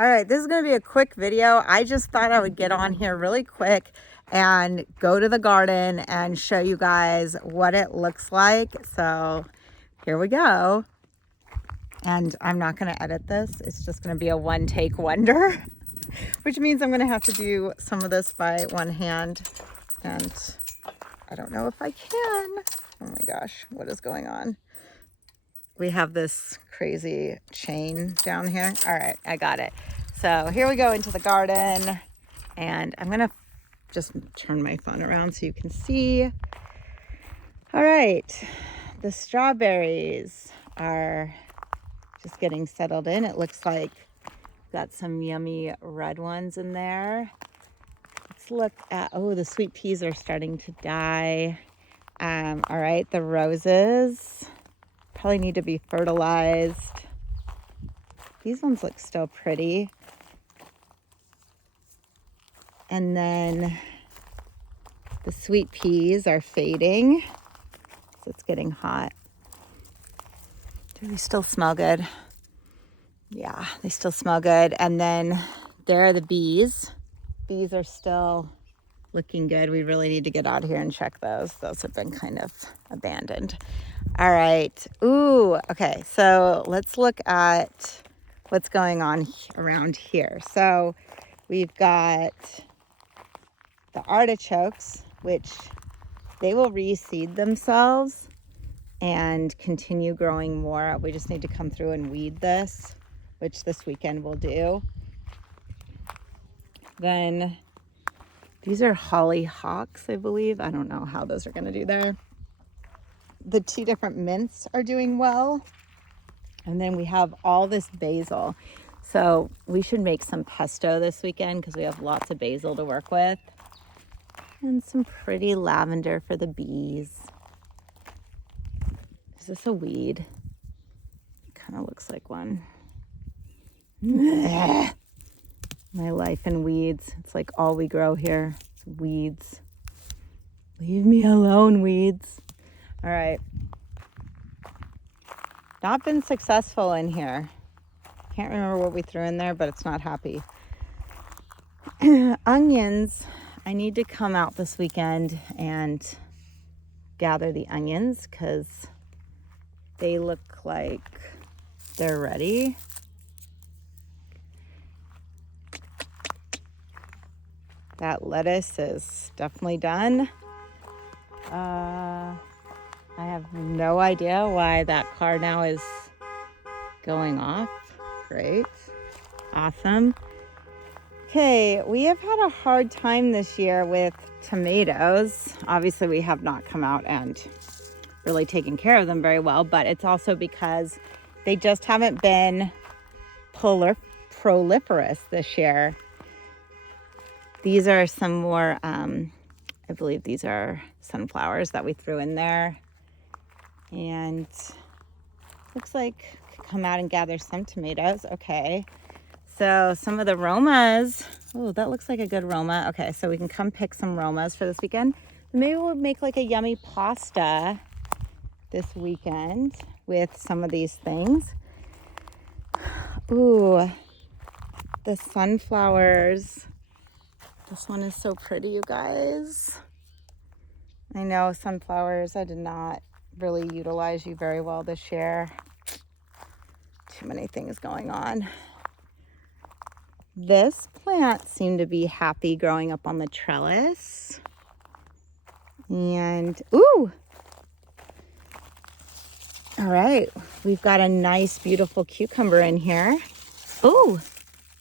All right, this is going to be a quick video. I just thought I would get on here really quick and go to the garden and show you guys what it looks like. So here we go. And I'm not going to edit this. It's just going to be a one-take wonder, which means I'm going to have to do some of this by one hand. And I don't know if I can. Oh my gosh, what is going on? We have this crazy chain down here. All right, I got it. So here we go into the garden, and I'm gonna just turn my phone around so you can see. All right, the strawberries are just getting settled in. It looks like we've got some yummy red ones in there. Let's look at, oh, the sweet peas are starting to die. All right, the roses probably need to be fertilized. These ones look still pretty. And then the sweet peas are fading. So it's getting hot. Do they still smell good? Yeah, they still smell good. And then there are the bees. Bees are still looking good. We really need to get out here and check those. Those have been kind of abandoned. All right. Ooh, okay. So let's look at what's going on around here. So we've got the artichokes, which they will reseed themselves and continue growing more. We just need to come through and weed this, which this weekend we'll do. Then these are hollyhocks, I believe. I don't know how those are going to do there. The two different mints are doing well. And then we have all this basil. So we should make some pesto this weekend because we have lots of basil to work with. And some pretty lavender for the bees. Is this a weed? It kind of looks like one. My life in weeds. It's like all we grow here. It's weeds. Leave me alone, weeds. All right. Not been successful in here. Can't remember what we threw in there, but it's not happy. Onions. I need to come out this weekend and gather the onions because they look like they're ready. That lettuce is definitely done. I have no idea why that car now is going off. Great. Awesome. Okay, we have had a hard time this year with tomatoes. Obviously, we have not come out and really taken care of them very well, but it's also because they just haven't been proliferous this year. These are some more, I believe these are sunflowers that we threw in there. And looks like I could come out and gather some tomatoes. Okay. So some of the Romas, oh, that looks like a good Roma. Okay, so we can come pick some Romas for this weekend. Maybe we'll make like a yummy pasta this weekend with some of these things. Ooh, the sunflowers. This one is so pretty, you guys. I know sunflowers, I did not really utilize you very well this year. Too many things going on. This plant seemed to be happy growing up on the trellis. And, ooh. All right, we've got a nice, beautiful cucumber in here. Ooh,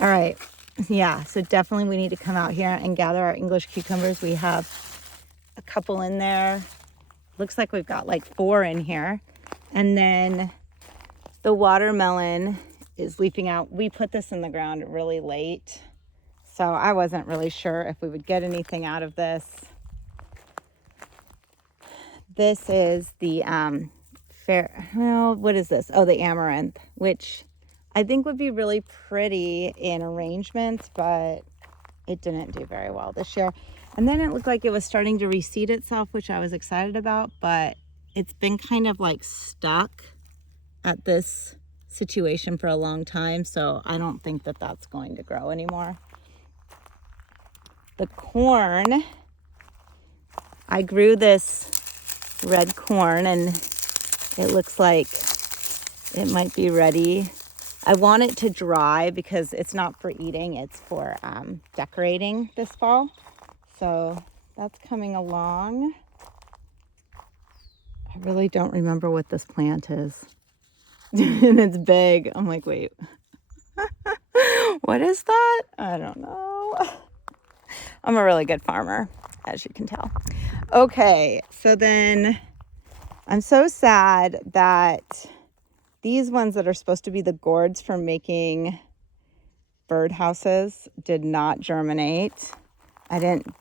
all right. Yeah, so definitely we need to come out here and gather our English cucumbers. We have a couple in there. Looks like we've got like 4 in here. And then the watermelon is leafing out. We put this in the ground really late, so I wasn't really sure if we would get anything out of this. This is the what is this? Oh, the amaranth, which I think would be really pretty in arrangements, but it didn't do very well this year. And then it looked like it was starting to reseed itself, which I was excited about, but it's been kind of like stuck at this situation for a long time, so I don't think that that's going to grow anymore. The corn, I grew this red corn and it looks like it might be ready. I want it to dry because it's not for eating, it's for decorating this fall. So that's coming along. I really don't remember what this plant is. And it's big. I'm like, wait, what is that? I don't know. I'm a really good farmer, as you can tell. Okay, so then I'm so sad that these ones that are supposed to be the gourds for making bird houses did not germinate. I didn't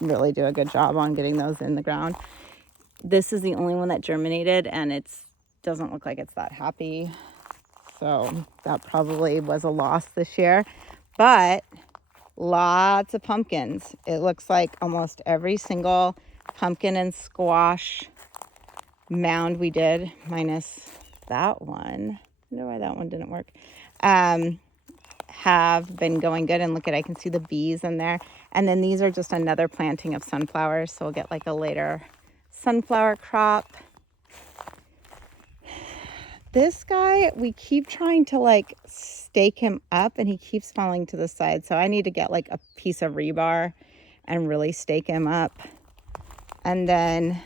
really do a good job on getting those in the ground. This is the only one that germinated, and it doesn't look like it's that happy. So that probably was a loss this year. But lots of pumpkins. It looks like almost every single pumpkin and squash mound we did, minus that one. I wonder why that one didn't work. Have been going good, and look at, I can see the bees in there. And then these are just another planting of sunflowers, so we'll get like a later sunflower crop. This guy, we keep trying to like stake him up and he keeps falling to the side. So I need to get like a piece of rebar and really stake him up. And then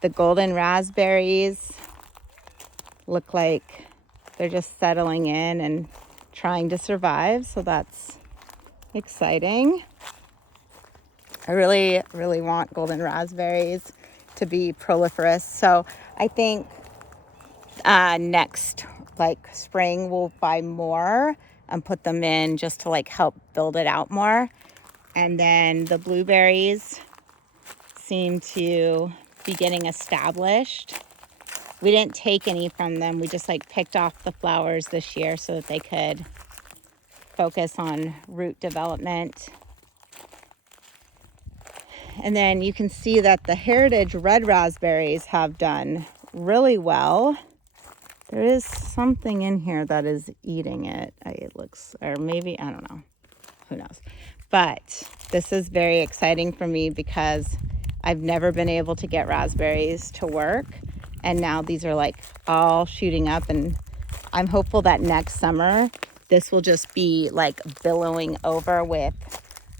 the golden raspberries look like they're just settling in and trying to survive. So that's exciting. I really, really want golden raspberries to be proliferate. So I think next like spring we'll buy more and put them in just to like help build it out more. And then the blueberries seem to be getting established. We didn't take any from them. We just like picked off the flowers this year so that they could focus on root development. And then you can see that the heritage red raspberries have done really well. There is something in here that is eating it. It looks, or maybe, I don't know, who knows. But this is very exciting for me because I've never been able to get raspberries to work. And now these are like all shooting up, and I'm hopeful that next summer, this will just be like billowing over with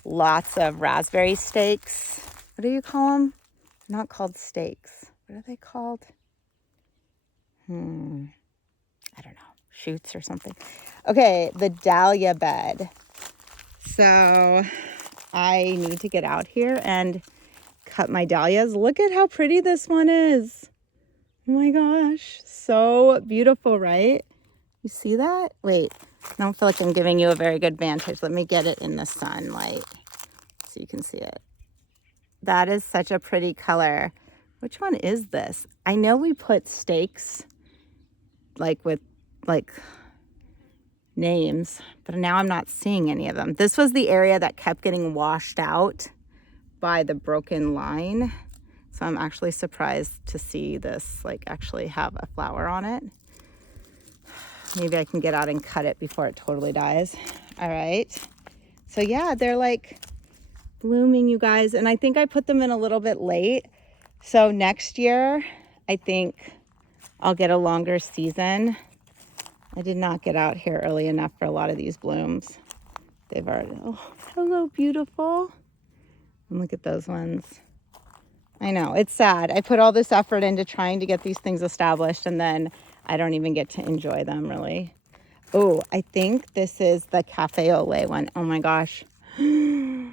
lots of raspberry stakes. What do you call them? Not called stakes. What are they called? I don't know, shoots or something. Okay, the dahlia bed. So I need to get out here and cut my dahlias. Look at how pretty this one is. Oh my gosh, so beautiful, right? You see that? Wait, I don't feel like I'm giving you a very good vantage. Let me get it in the sunlight so you can see it. That is such a pretty color. Which one is this? I know we put stakes like with like names, but now I'm not seeing any of them. This was the area that kept getting washed out by the broken line. So I'm actually surprised to see this like actually have a flower on it. Maybe I can get out and cut it before it totally dies. All right. So yeah, they're like blooming, you guys. And I think I put them in a little bit late. So next year, I think I'll get a longer season. I did not get out here early enough for a lot of these blooms. They've already, oh, hello, beautiful. And look at those ones. I know, it's sad. I put all this effort into trying to get these things established, and then I don't even get to enjoy them, really. Oh, I think this is the cafe au lait one. Oh my gosh. Hello,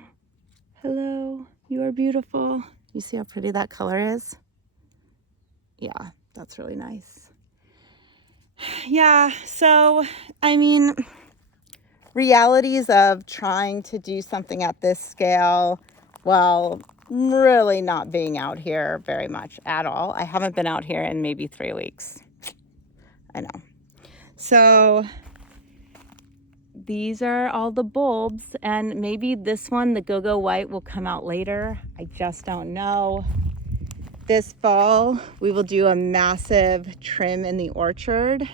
you are beautiful. You see how pretty that color is? Yeah, that's really nice. Yeah, so, I mean, realities of trying to do something at this scale while really not being out here very much at all. I haven't been out here in maybe 3 weeks. I know. So these are all the bulbs, and maybe this one, the Go-Go White, will come out later. I just don't know. This fall, we will do a massive trim in the orchard.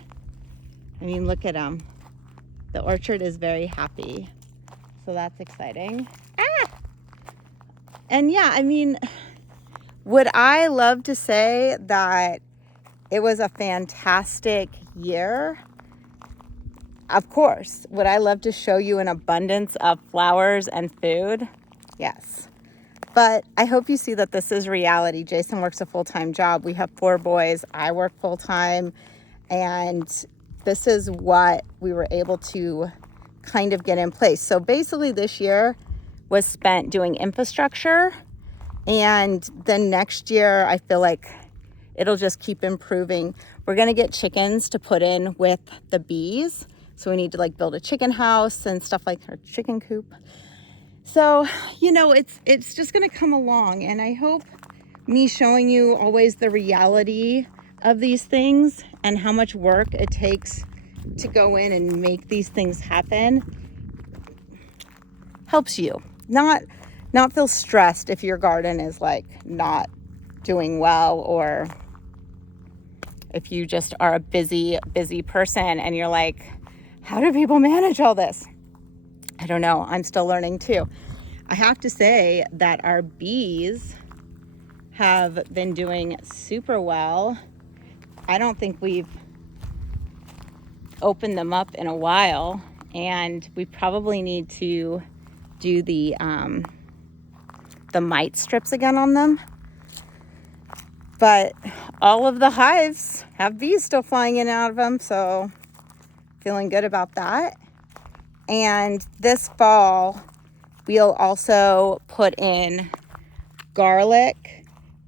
I mean, look at them. The orchard is very happy. So that's exciting. Ah! And yeah, I mean, would I love to say that it was a fantastic year? Of course. Would I love to show you an abundance of flowers and food? Yes. But I hope you see that this is reality. Jason works a full-time job. We have 4 boys. I work full-time. And this is what we were able to kind of get in place. So basically this year was spent doing infrastructure. And then next year, I feel like it'll just keep improving. We're going to get chickens to put in with the bees. So we need to like build a chicken house and stuff like our chicken coop. So, you know, it's just going to come along. And I hope me showing you always the reality of these things and how much work it takes to go in and make these things happen helps you not feel stressed if your garden is like not doing well, or if you just are a busy person and you're like, how do people manage all this? I don't know. I'm still learning too. I have to say that our bees have been doing super well. I don't think we've opened them up in a while, and we probably need to do the mite strips again on them. But all of the hives have bees still flying in and out of them, so feeling good about that. And this fall, we'll also put in garlic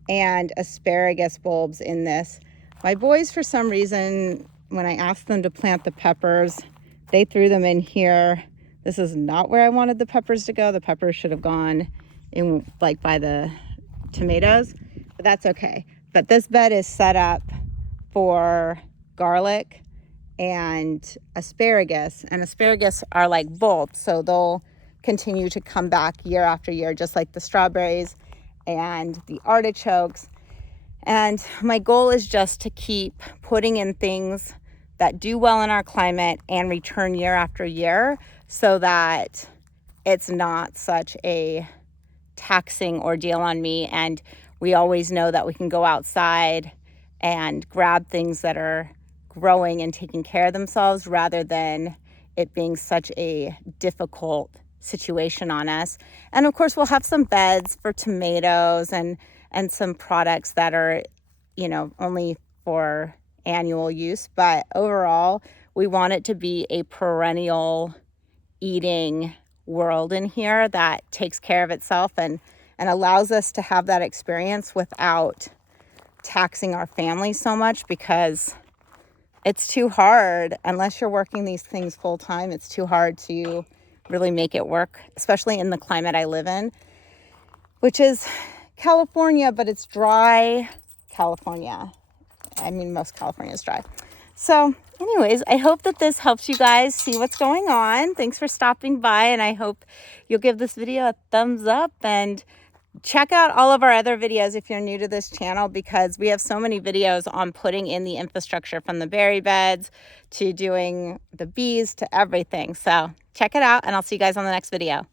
and asparagus bulbs in this. My boys, for some reason, when I asked them to plant the peppers, they threw them in here. This is not where I wanted the peppers to go. The peppers should have gone in like by the tomatoes, but that's okay. But this bed is set up for garlic and asparagus, and asparagus are like bulbs, so they'll continue to come back year after year, just like the strawberries and the artichokes. And my goal is just to keep putting in things that do well in our climate and return year after year, so that it's not such a taxing ordeal on me, and we always know that we can go outside and grab things that are growing and taking care of themselves, rather than it being such a difficult situation on us. And of course, we'll have some beds for tomatoes and some products that are, you know, only for annual use. But overall, we want it to be a perennial eating world in here that takes care of itself and allows us to have that experience without taxing our family so much, because it's too hard, unless you're working these things full time, it's too hard to really make it work, especially in the climate I live in, which is California, but it's dry California. I mean, most California is dry. So anyways, I hope that this helps you guys see what's going on. Thanks for stopping by, and I hope you'll give this video a thumbs up, and check out all of our other videos if you're new to this channel, because we have so many videos on putting in the infrastructure, from the berry beds to doing the bees to everything. So check it out, and I'll see you guys on the next video.